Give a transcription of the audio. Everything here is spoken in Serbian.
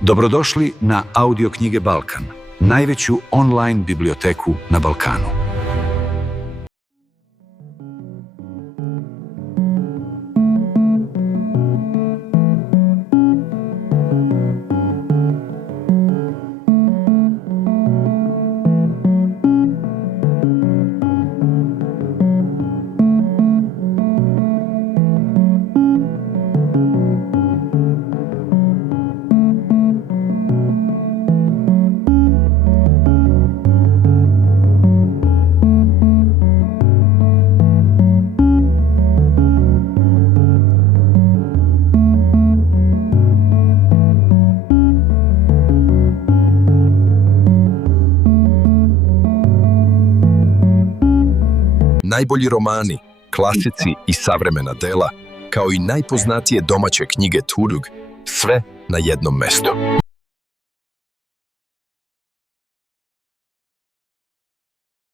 Dobrodošli na Audio knjige Balkan, najveću online biblioteku na Balkanu. Najbolji romani, klasici i savremena dela, kao i najpoznatije domaće knjige Turug, sve na jednom mestu.